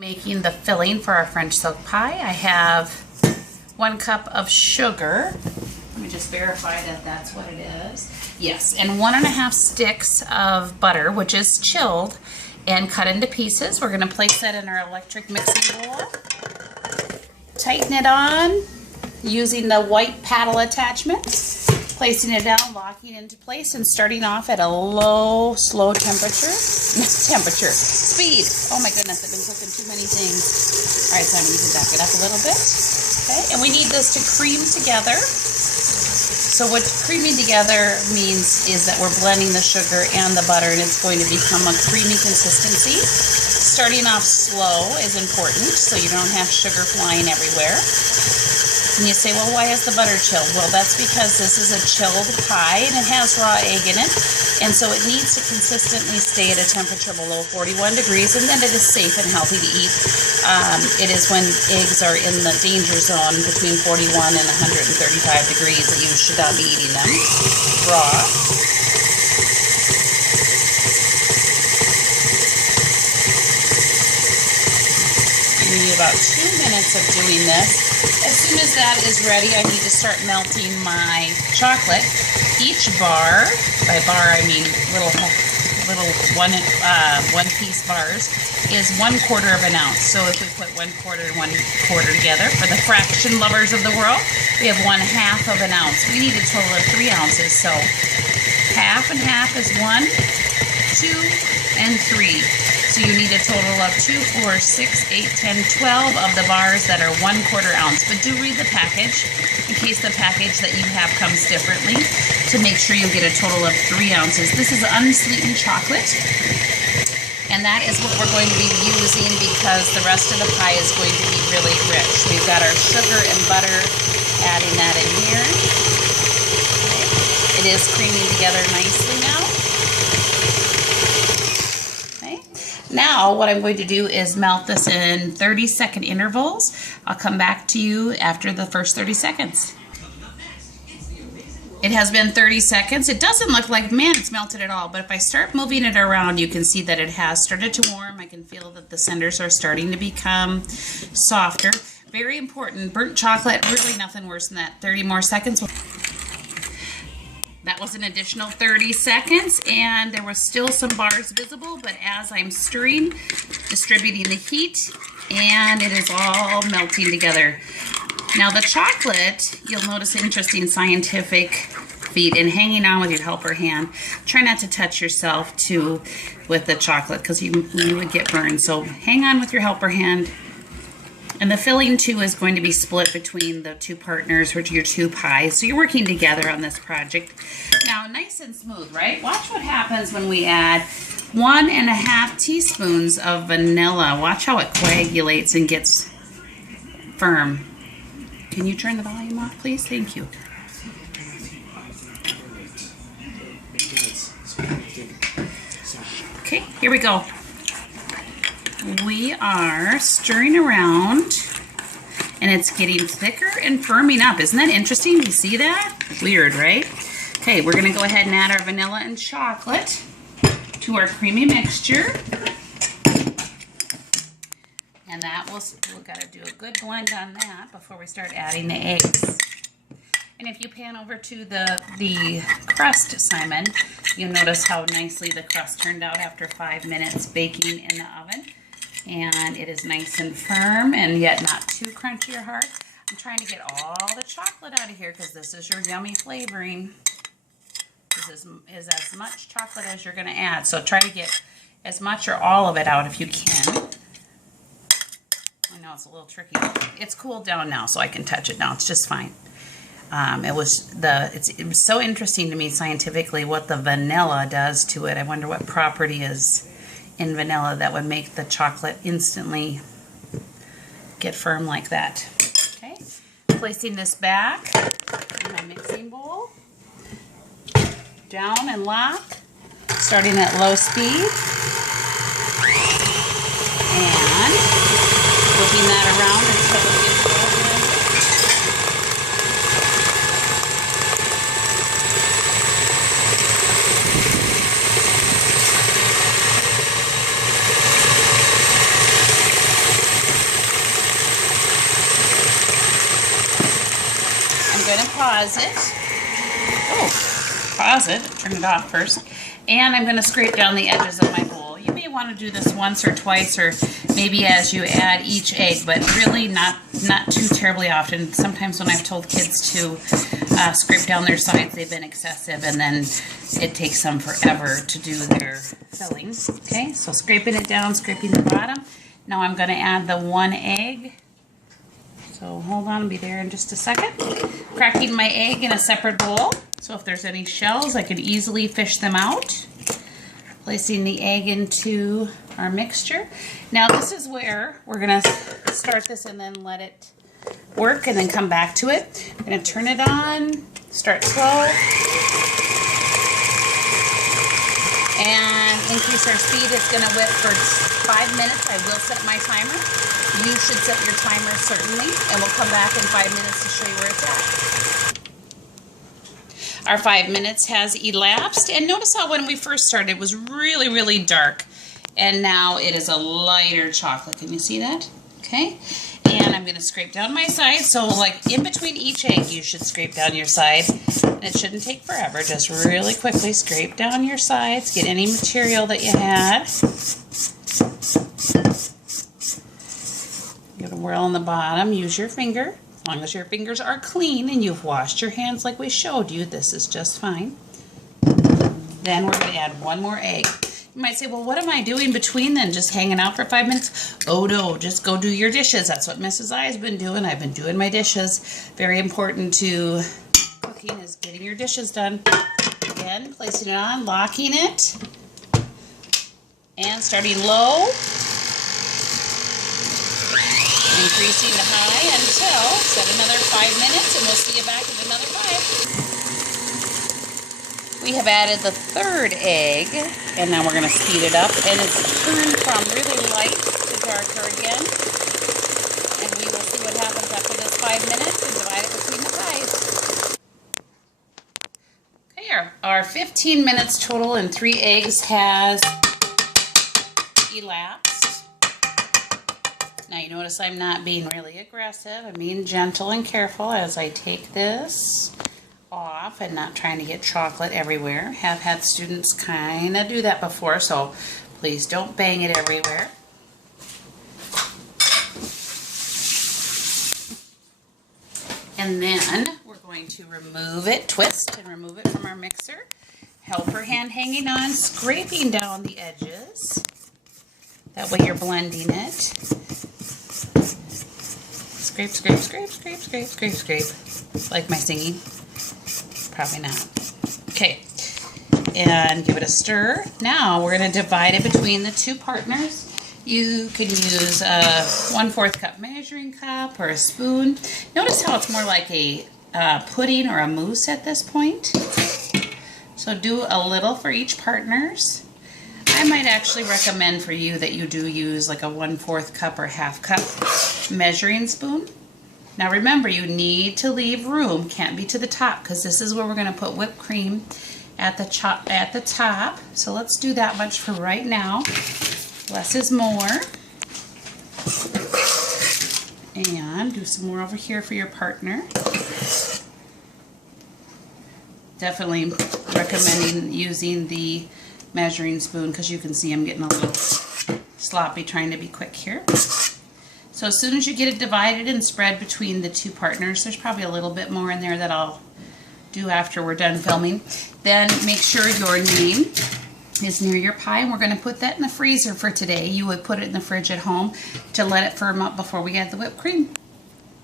Making the filling for our French silk pie. I have 1 cup of sugar. Let me just verify that that's what it is. Yes, and 1.5 sticks of butter, which is chilled and cut into pieces. We're going to place that in our electric mixing bowl. Tighten it on using the white paddle attachment. Placing it down, locking into place, and starting off at a low, slow temperature. Speed. Oh my goodness, I've been cooking too many things. All right, Simon, you can back it up a little bit. Okay, and we need this to cream together. So what creaming together means is that we're blending the sugar and the butter, and it's going to become a creamy consistency. Starting off slow is important, so you don't have sugar flying everywhere. And you say, well, why is the butter chilled? Well, that's because this is a chilled pie and it has raw egg in it. And so it needs to consistently stay at a temperature below 41 degrees, and then it is safe and healthy to eat. It is when eggs are in the danger zone between 41 and 135 degrees that you should not be eating them raw. You need about 2 minutes of doing this. As soon as that is ready, I need to start melting my chocolate. Each bar, by bar I mean little one-piece bars, is 1/4 of an ounce. So if we put 1/4 and 1/4 together, for the fraction lovers of the world, we have 1/2 of an ounce. We need a total of 3 ounces. So half and half is 1, 2, and 3. So you need a total of 2, 4, 6, 8, 10, 12 of the bars that are 1/4 ounce. But do read the package in case the package that you have comes differently to make sure you get a total of 3 ounces. This is unsweetened chocolate, and that is what we're going to be using because the rest of the pie is going to be really rich. We've got our sugar and butter, adding that in here. It is creaming together nicely now. Now what I'm going to do is melt this in 30-second intervals. I'll come back to you after the first 30 seconds. It has been 30 seconds. It doesn't look like, man, it's melted at all, but if I start moving it around, you can see that it has started to warm. I can feel that the centers are starting to become softer. Very important. Burnt chocolate, really nothing worse than that. 30 more seconds. That was an additional 30 seconds, and there were still some bars visible, but as I'm stirring, distributing the heat, and it is all melting together. Now the chocolate, you'll notice interesting scientific feat in hanging on with your helper hand. Try not to touch yourself too with the chocolate because you would get burned. So hang on with your helper hand. And the filling too is going to be split between the two partners, which are your two pies. So you're working together on this project. Now, nice and smooth, right? Watch what happens when we add 1.5 teaspoons of vanilla. Watch how it coagulates and gets firm. Can you turn the volume off, please? Thank you. Okay, here we go. We are stirring around and it's getting thicker and firming up. Isn't that interesting? You see that? Weird, right? Okay, we're gonna go ahead and add our vanilla and chocolate to our creamy mixture. And that we've got to do a good blend on that before we start adding the eggs. And if you pan over to the crust, Simon, you'll notice how nicely the crust turned out after 5 minutes baking in the oven. And it is nice and firm and yet not too crunchy or hard. I'm trying to get all the chocolate out of here because this is your yummy flavoring. This is as much chocolate as you're going to add. So try to get as much or all of it out if you can. I know it's a little tricky. It's cooled down now, so I can touch it now. It's just fine. It was so interesting to me scientifically what the vanilla does to it. I wonder what property is in vanilla that would make the chocolate instantly get firm like that. Okay, placing this back in my mixing bowl. Down and lock, starting at low speed. And flipping that around until it gets golden. going to pause it. Pause it. Turn it off first. And I'm going to scrape down the edges of my bowl. You may want to do this once or twice, or maybe as you add each egg, but really not too terribly often. Sometimes when I've told kids to scrape down their sides, they've been excessive, and then it takes them forever to do their filling. Okay, so scraping it down, scraping the bottom. Now I'm going to add the 1 egg. So hold on, I'll be there in just a second. Cracking my egg in a separate bowl. So if there's any shells, I can easily fish them out. Placing the egg into our mixture. Now this is where we're going to start this and then let it work and then come back to it. I'm going to turn it on, start slow, and increase our speed. It's going to whip for 5 minutes. I will set my timer. You should set your timer certainly, and we'll come back in 5 minutes to show you where it's at. Our 5 minutes has elapsed, and notice how when we first started it was really, really dark, and now it is a lighter chocolate. Can you see that? Okay, and I'm going to scrape down my side. So like in between each egg, you should scrape down your side, and it shouldn't take forever. Just really quickly scrape down your sides, get any material that you had. Get a whirl on the bottom, use your finger. As long as your fingers are clean and you've washed your hands like we showed you, this is just fine. Then we're going to add 1 more egg. You might say, well, what am I doing between then? Just hanging out for 5 minutes? Oh no, just go do your dishes. That's what Mrs. I's been doing. I've been doing my dishes. Very important to cooking is getting your dishes done. Again, placing it on, locking it, and starting low. Increasing to high until, set another 5 minutes, and we'll see you back in another 5. We have added the 3rd egg, and now we're going to speed it up, and it's turned from really light to darker again. And we will see what happens after this 5 minutes and divide it between the 5. Okay, our 15 minutes total and 3 eggs has elapsed. Now you notice I'm not being really aggressive. I'm being gentle and careful as I take this off and not trying to get chocolate everywhere. Have had students kind of do that before, so please don't bang it everywhere. And then we're going to remove it, twist and remove it from our mixer. Helper hand hanging on, scraping down the edges. That way you're blending it. Scrape, scrape, scrape, scrape, scrape, scrape, scrape. Like my singing? Probably not. Okay. And give it a stir. Now we're going to divide it between the 2 partners. You could use a 1/4 cup measuring cup or a spoon. Notice how it's more like a pudding or a mousse at this point. So do a little for each partners. I might actually recommend for you that you do use like a 1/4 cup or 1/2 cup measuring spoon. Now remember, you need to leave room, can't be to the top, because this is where we're going to put whipped cream at the top. So let's do that much for right now. Less is more. And do some more over here for your partner. Definitely recommending using the measuring spoon because you can see I'm getting a little sloppy trying to be quick here. So as soon as you get it divided and spread between the 2 partners, there's probably a little bit more in there that I'll do after we're done filming. Then make sure your name is near your pie, and we're going to put that in the freezer for today. You would put it in the fridge at home to let it firm up before we add the whipped cream.